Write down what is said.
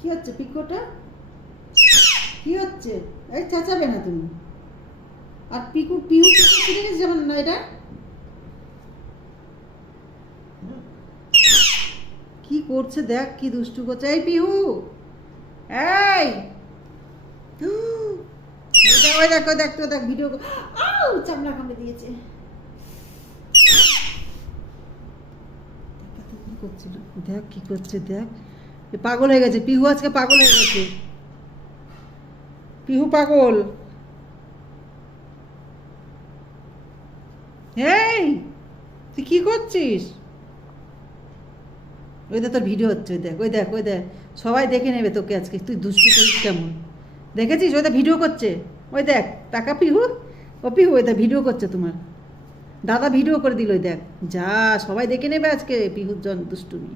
কি হচ্ছে পিকুটা? কি হচ্ছে? এই চেঁচাবে না তুমি। আর পিহু কিনে গেছে যেমন না এটা। কি করছে দেখ, কি দুষ্টু করছে। এই পিহু, এই ওই দেখ ওই দেখ তো দেখ ভিডিও। আউ চামড়া কামড়ে দিয়েছে। কি করছিল দেখ, কি করছে দেখ। পাগল হয়ে গেছে পিহু, আজকে পাগল হয়ে গেছে পিহু, পাগল। এই তুই কি করছিস? ওই দেখ তোর ভিডিও হচ্ছে, ওই দেখ ওই দেখ ওই দেখ, সবাই দেখে নেবে তোকে আজকে তুই দুষ্টু করিস কেমন। দেখেছিস ওই দেখ ভিডিও করছে, ওই দেখ টাকা পিহু। ও পিহু ওই দেখ ভিডিও করছে তোমার দাদা, ভিডিও করে দিল ওই দেখ। যা সবাই দেখে নেবে আজকে পিহুর দুষ্টুমি।